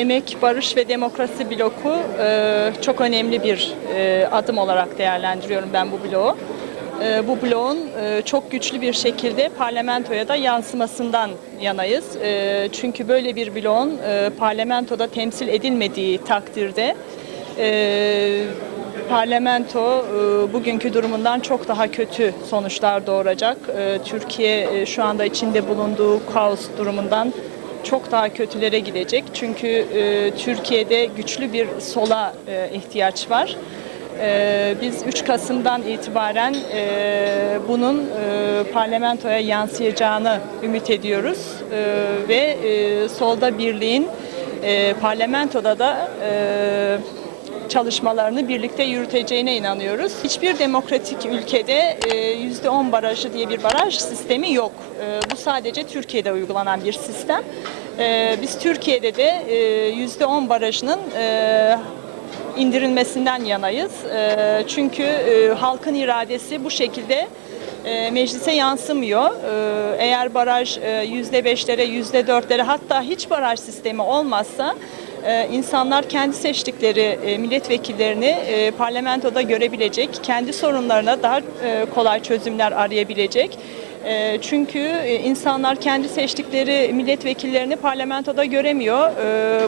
Emek, Barış ve Demokrasi bloku çok önemli bir adım olarak değerlendiriyorum ben bu bloğu. Bu bloğun çok güçlü bir şekilde parlamentoya da yansımasından yanayız. Çünkü böyle bir bloğun parlamentoda temsil edilmediği takdirde parlamento bugünkü durumundan çok daha kötü sonuçlar doğuracak. Türkiye şu anda içinde bulunduğu kaos durumundan çok daha kötülere gidecek. Çünkü Türkiye'de güçlü bir sola ihtiyaç var. Biz 3 Kasım'dan itibaren bunun parlamentoya yansıyacağını ümit ediyoruz. Ve solda birliğin parlamentoda da çalışmalarını birlikte yürüteceğine inanıyoruz. Hiçbir demokratik ülkede %10 barajı diye bir baraj sistemi yok. Bu sadece Türkiye'de uygulanan bir sistem. Biz Türkiye'de de %10 barajının indirilmesinden yanayız. Çünkü halkın iradesi bu şekilde meclise yansımıyor. Eğer baraj %5'lere, %4'lere hatta hiç baraj sistemi olmazsa insanlar kendi seçtikleri milletvekillerini parlamentoda görebilecek, kendi sorunlarına daha kolay çözümler arayabilecek. Çünkü insanlar kendi seçtikleri milletvekillerini parlamentoda göremiyor.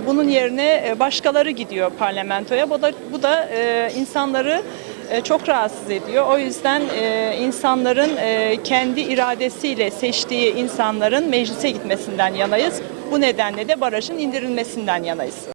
Bunun yerine başkaları gidiyor parlamentoya. Bu da insanları çok rahatsız ediyor. O yüzden insanların kendi iradesiyle seçtiği insanların meclise gitmesinden yanayız. Bu nedenle de barajın indirilmesinden yanayız.